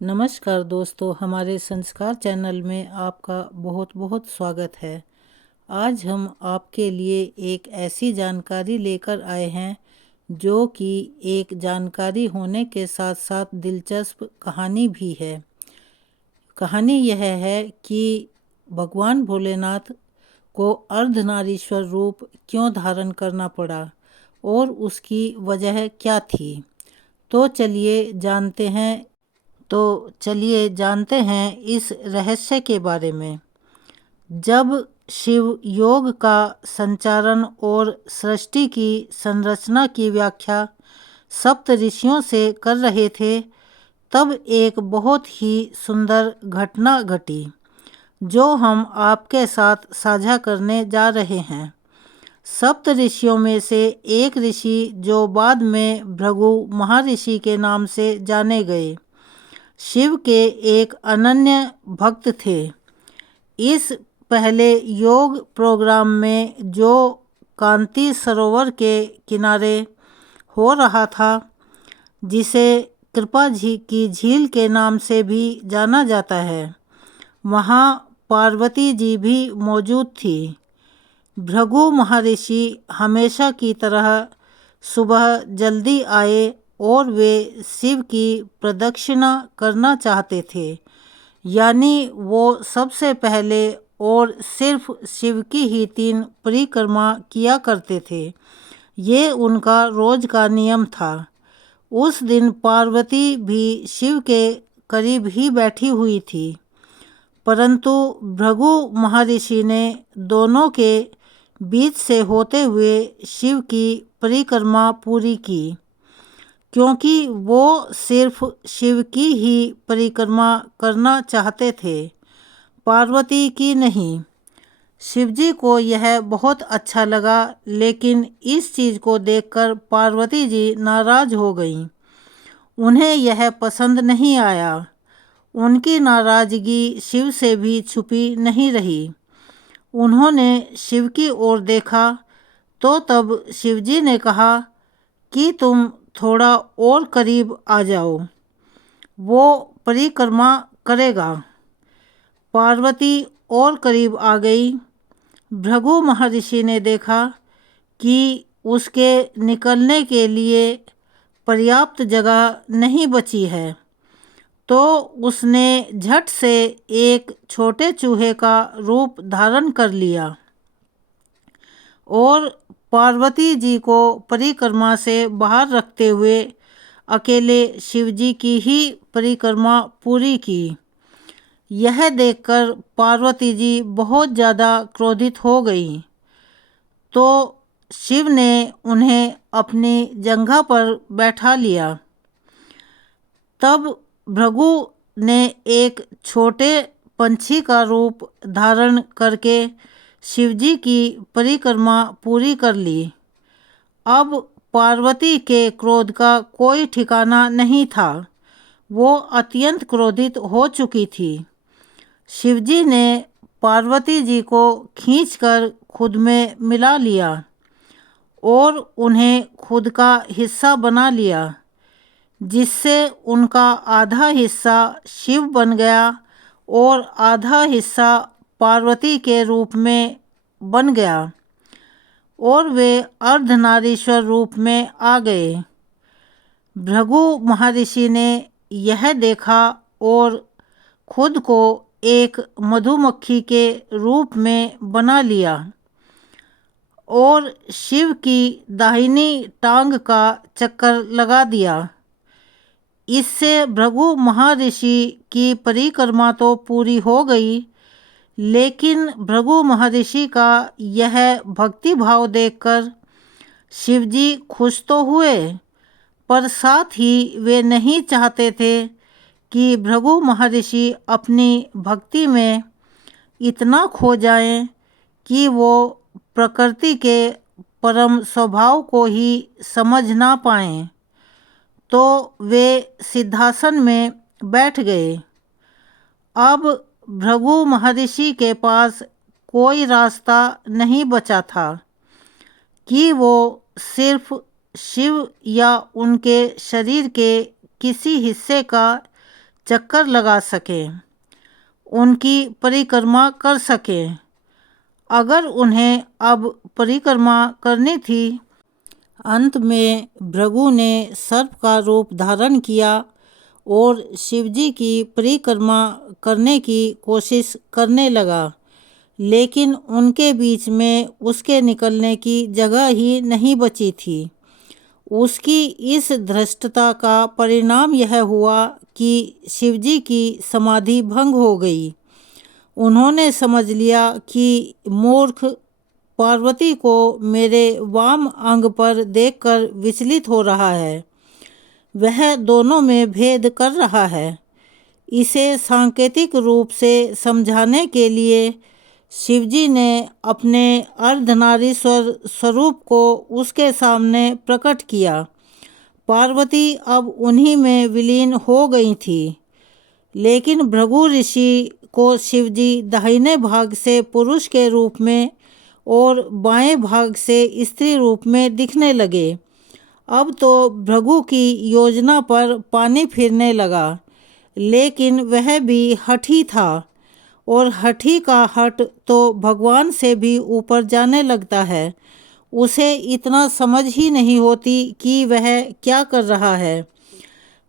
नमस्कार दोस्तों, हमारे संस्कार चैनल में आपका बहुत बहुत स्वागत है। आज हम आपके लिए एक ऐसी जानकारी लेकर आए हैं जो कि एक जानकारी होने के साथ साथ दिलचस्प कहानी भी है। कहानी यह है कि भगवान भोलेनाथ को अर्धनारीश्वर रूप क्यों धारण करना पड़ा और उसकी वजह क्या थी। तो चलिए जानते हैं इस रहस्य के बारे में। जब शिव योग का संचारण और सृष्टि की संरचना की व्याख्या सप्त ऋषियों से कर रहे थे, तब एक बहुत ही सुंदर घटना घटी जो हम आपके साथ साझा करने जा रहे हैं। सप्त ऋषियों में से एक ऋषि जो बाद में भृगु महर्षि के नाम से जाने गए, शिव के एक अनन्य भक्त थे। इस पहले योग प्रोग्राम में जो कांति सरोवर के किनारे हो रहा था, जिसे कृपा की झील के नाम से भी जाना जाता है, वहाँ पार्वती जी भी मौजूद थी। भृगु महर्षि हमेशा की तरह सुबह जल्दी आए और वे शिव की प्रदक्षिणा करना चाहते थे, यानी वो सबसे पहले और सिर्फ शिव की ही 3 परिक्रमा किया करते थे। ये उनका रोज का नियम था। उस दिन पार्वती भी शिव के करीब ही बैठी हुई थी, परंतु भृगु महर्षि ने दोनों के बीच से होते हुए शिव की परिक्रमा पूरी की, क्योंकि वो सिर्फ शिव की ही परिक्रमा करना चाहते थे, पार्वती की नहीं। शिवजी को यह बहुत अच्छा लगा, लेकिन इस चीज़ को देखकर पार्वती जी नाराज हो गईं। उन्हें यह पसंद नहीं आया। उनकी नाराजगी शिव से भी छुपी नहीं रही। उन्होंने शिव की ओर देखा तो तब शिवजी ने कहा कि तुम थोड़ा और करीब आ जाओ, वो परिक्रमा करेगा। पार्वती और करीब आ गई। भृगु महर्षि ने देखा कि उसके निकलने के लिए पर्याप्त जगह नहीं बची है, तो उसने झट से एक छोटे चूहे का रूप धारण कर लिया और पार्वती जी को परिक्रमा से बाहर रखते हुए अकेले शिवजी की ही परिक्रमा पूरी की। यह देखकर पार्वती जी बहुत ज़्यादा क्रोधित हो गई, तो शिव ने उन्हें अपनी जंघा पर बैठा लिया। तब भृगु ने एक छोटे पंछी का रूप धारण करके शिवजी की परिक्रमा पूरी कर ली। अब पार्वती के क्रोध का कोई ठिकाना नहीं था। वो अत्यंत क्रोधित हो चुकी थी। शिवजी ने पार्वती जी को खींचकर खुद में मिला लिया और उन्हें खुद का हिस्सा बना लिया, जिससे उनका आधा हिस्सा शिव बन गया और आधा हिस्सा पार्वती के रूप में बन गया और वे अर्धनारीश्वर रूप में आ गए। भृगु महर्षि ने यह देखा और खुद को एक मधुमक्खी के रूप में बना लिया और शिव की दाहिनी टांग का चक्कर लगा दिया। इससे भृगु महर्षि की परिक्रमा तो पूरी हो गई, लेकिन भृगु महर्षि का यह भक्ति भाव देखकर शिवजी खुश तो हुए, पर साथ ही वे नहीं चाहते थे कि भृगु महर्षि अपनी भक्ति में इतना खो जाएं कि वो प्रकृति के परम स्वभाव को ही समझ ना पाएं। तो वे सिद्धासन में बैठ गए। अब भृगु महर्षि के पास कोई रास्ता नहीं बचा था कि वो सिर्फ शिव या उनके शरीर के किसी हिस्से का चक्कर लगा सकें, उनकी परिक्रमा कर सकें। अगर उन्हें अब परिक्रमा करनी थी। अंत में भृगु ने सर्प का रूप धारण किया और शिवजी की परिक्रमा करने की कोशिश करने लगा, लेकिन उनके बीच में उसके निकलने की जगह ही नहीं बची थी। उसकी इस धृष्टता का परिणाम यह हुआ कि शिवजी की समाधि भंग हो गई। उन्होंने समझ लिया कि मूर्ख पार्वती को मेरे वाम अंग पर देखकर विचलित हो रहा है, वह दोनों में भेद कर रहा है। इसे सांकेतिक रूप से समझाने के लिए शिवजी ने अपने अर्धनारीश्वर स्वरूप को उसके सामने प्रकट किया। पार्वती अब उन्हीं में विलीन हो गई थी, लेकिन भृगु ऋषि को शिवजी दाहिने भाग से पुरुष के रूप में और बाएं भाग से स्त्री रूप में दिखने लगे। अब तो भृगु की योजना पर पानी फिरने लगा, लेकिन वह भी हठी था, और हठी का हट तो भगवान से भी ऊपर जाने लगता है। उसे इतना समझ ही नहीं होती कि वह क्या कर रहा है।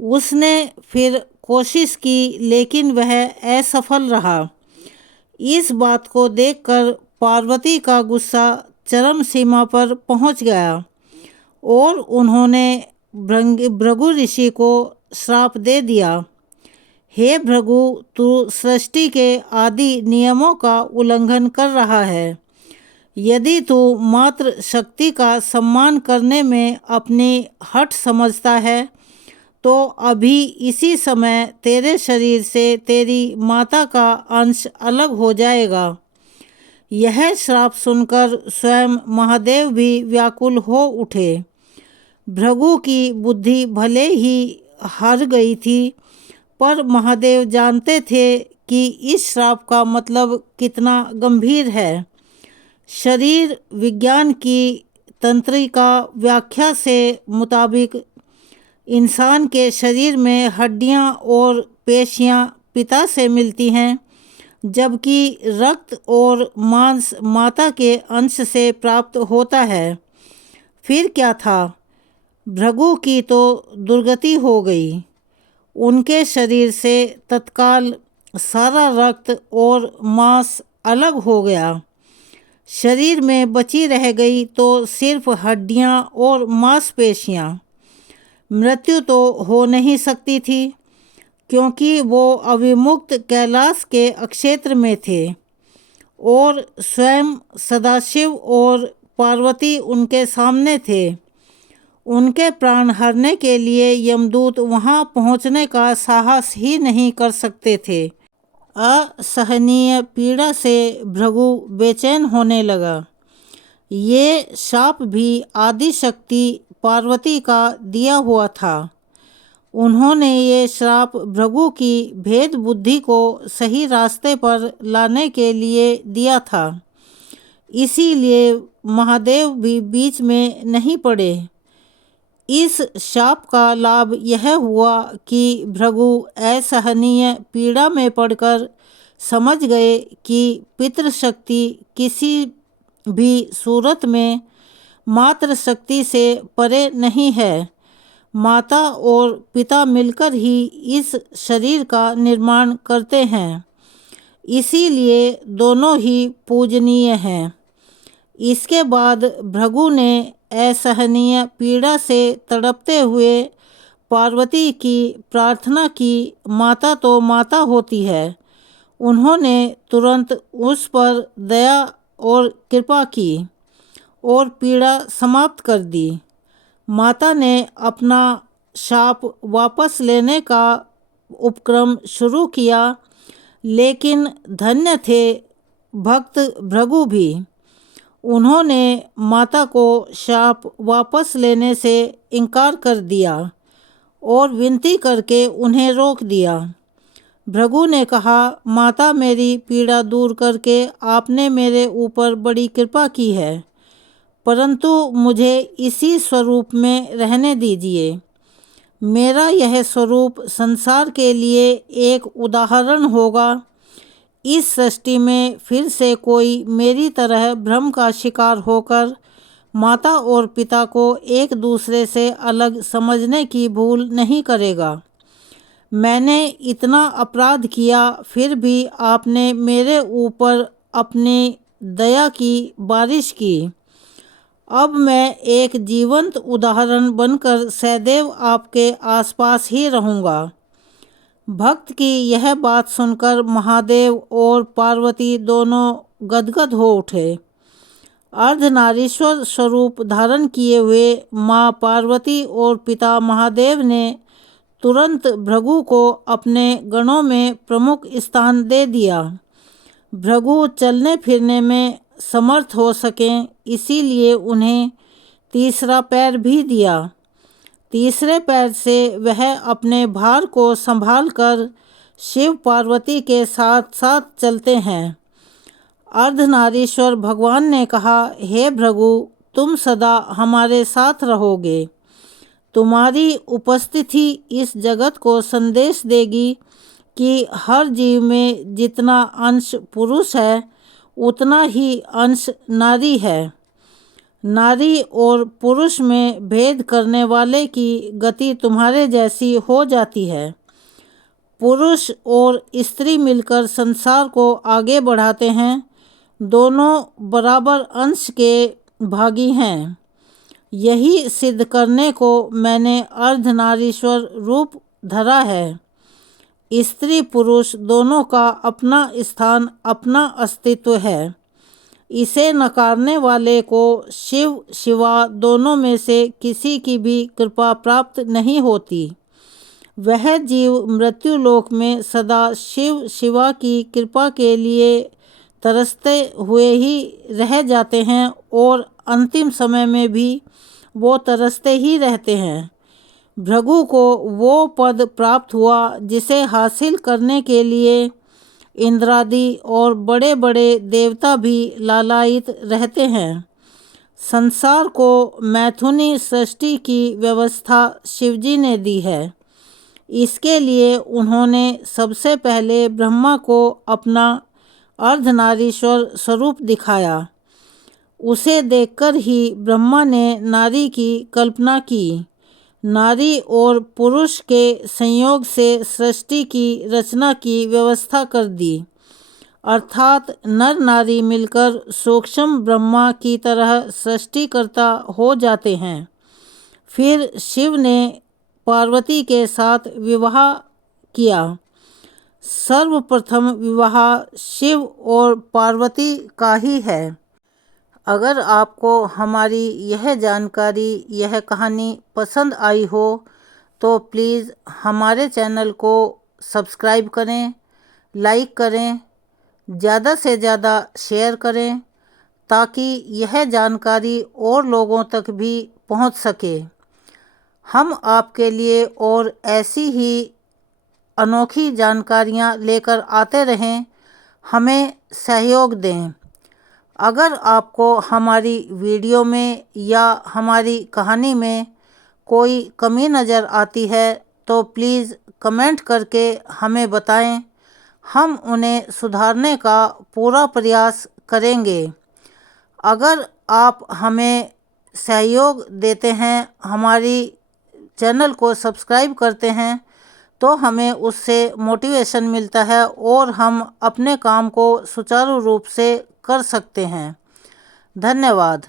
उसने फिर कोशिश की, लेकिन वह असफल रहा। इस बात को देखकर पार्वती का गुस्सा चरम सीमा पर पहुंच गया और उन्होंने भृगु ऋषि को श्राप दे दिया। हे भृगु, तू सृष्टि के आदि नियमों का उल्लंघन कर रहा है। यदि तू मात्र शक्ति का सम्मान करने में अपनी हठ समझता है, तो अभी इसी समय तेरे शरीर से तेरी माता का अंश अलग हो जाएगा। यह श्राप सुनकर स्वयं महादेव भी व्याकुल हो उठे। भृगु की बुद्धि भले ही हार गई थी, पर महादेव जानते थे कि इस श्राप का मतलब कितना गंभीर है। शरीर विज्ञान की तंत्रिका व्याख्या से मुताबिक इंसान के शरीर में हड्डियां और पेशियां पिता से मिलती हैं, जबकि रक्त और मांस माता के अंश से प्राप्त होता है। फिर क्या था, भृगु की तो दुर्गति हो गई। उनके शरीर से तत्काल सारा रक्त और मांस अलग हो गया। शरीर में बची रह गई तो सिर्फ हड्डियां और मांसपेशियां। मृत्यु तो हो नहीं सकती थी, क्योंकि वो अविमुक्त कैलाश के अक्षेत्र में थे और स्वयं सदाशिव और पार्वती उनके सामने थे। उनके प्राण हरने के लिए यमदूत वहां पहुंचने का साहस ही नहीं कर सकते थे। असहनीय पीड़ा से भृगु बेचैन होने लगा। ये शाप भी आदि शक्ति पार्वती का दिया हुआ था। उन्होंने ये श्राप भृगु की भेद बुद्धि को सही रास्ते पर लाने के लिए दिया था। इसीलिए महादेव भी बीच में नहीं पड़े। इस शाप का लाभ यह हुआ कि भृगु असहनीय पीड़ा में पड़कर समझ गए कि पितृशक्ति किसी भी सूरत में मातृ शक्ति से परे नहीं है। माता और पिता मिलकर ही इस शरीर का निर्माण करते हैं, इसीलिए दोनों ही पूजनीय हैं। इसके बाद भृगु ने असहनीय पीड़ा से तड़पते हुए पार्वती की प्रार्थना की। माता तो माता होती है। उन्होंने तुरंत उस पर दया और कृपा की और पीड़ा समाप्त कर दी। माता ने अपना शाप वापस लेने का उपक्रम शुरू किया, लेकिन धन्य थे भक्त भृगु भी। उन्होंने माता को शाप वापस लेने से इनकार कर दिया और विनती करके उन्हें रोक दिया। भृगु ने कहा, माता, मेरी पीड़ा दूर करके आपने मेरे ऊपर बड़ी कृपा की है, परंतु मुझे इसी स्वरूप में रहने दीजिए। मेरा यह स्वरूप संसार के लिए एक उदाहरण होगा। इस सृष्टि में फिर से कोई मेरी तरह भ्रम का शिकार होकर माता और पिता को एक दूसरे से अलग समझने की भूल नहीं करेगा। मैंने इतना अपराध किया, फिर भी आपने मेरे ऊपर अपनी दया की बारिश की। अब मैं एक जीवंत उदाहरण बनकर सदैव आपके आसपास ही रहूँगा। भक्त की यह बात सुनकर महादेव और पार्वती दोनों गदगद हो उठे। अर्धनारीश्वर स्वरूप धारण किए हुए माँ पार्वती और पिता महादेव ने तुरंत भृगु को अपने गणों में प्रमुख स्थान दे दिया। भृगु चलने फिरने में समर्थ हो सकें, इसीलिए उन्हें तीसरा पैर भी दिया। तीसरे पैर से वह अपने भार को संभालकर शिव पार्वती के साथ साथ चलते हैं। अर्धनारीश्वर भगवान ने कहा, हे भृगु, तुम सदा हमारे साथ रहोगे। तुम्हारी उपस्थिति इस जगत को संदेश देगी कि हर जीव में जितना अंश पुरुष है उतना ही अंश नारी है। नारी और पुरुष में भेद करने वाले की गति तुम्हारे जैसी हो जाती है। पुरुष और स्त्री मिलकर संसार को आगे बढ़ाते हैं। दोनों बराबर अंश के भागी हैं। यही सिद्ध करने को मैंने अर्धनारीश्वर रूप धरा है। स्त्री पुरुष दोनों का अपना स्थान, अपना अस्तित्व है। इसे नकारने वाले को शिव शिवा दोनों में से किसी की भी कृपा प्राप्त नहीं होती। वह जीव मृत्यु लोक में सदा शिव शिवा की कृपा के लिए तरसते हुए ही रह जाते हैं और अंतिम समय में भी वो तरसते ही रहते हैं। भृगु को वो पद प्राप्त हुआ जिसे हासिल करने के लिए इंद्रादि और बड़े बड़े देवता भी लालायित रहते हैं। संसार को मैथुनी सृष्टि की व्यवस्था शिवजी ने दी है। इसके लिए उन्होंने सबसे पहले ब्रह्मा को अपना अर्धनारीश्वर स्वरूप दिखाया। उसे देखकर ही ब्रह्मा ने नारी की कल्पना की। नारी और पुरुष के संयोग से सृष्टि की रचना की व्यवस्था कर दी, अर्थात नर नारी मिलकर सूक्ष्म ब्रह्मा की तरह सृष्टिकर्ता हो जाते हैं। फिर शिव ने पार्वती के साथ विवाह किया। सर्वप्रथम विवाह शिव और पार्वती का ही है। अगर आपको हमारी यह जानकारी, यह कहानी पसंद आई हो तो प्लीज़ हमारे चैनल को सब्सक्राइब करें, लाइक करें, ज़्यादा से ज़्यादा शेयर करें ताकि यह जानकारी और लोगों तक भी पहुंच सके। हम आपके लिए और ऐसी ही अनोखी जानकारियां लेकर आते रहें। हमें सहयोग दें। अगर आपको हमारी वीडियो में या हमारी कहानी में कोई कमी नज़र आती है तो प्लीज़ कमेंट करके हमें बताएं। हम उन्हें सुधारने का पूरा प्रयास करेंगे। अगर आप हमें सहयोग देते हैं, हमारी चैनल को सब्सक्राइब करते हैं, तो हमें उससे मोटिवेशन मिलता है और हम अपने काम को सुचारू रूप से कर सकते हैं। धन्यवाद।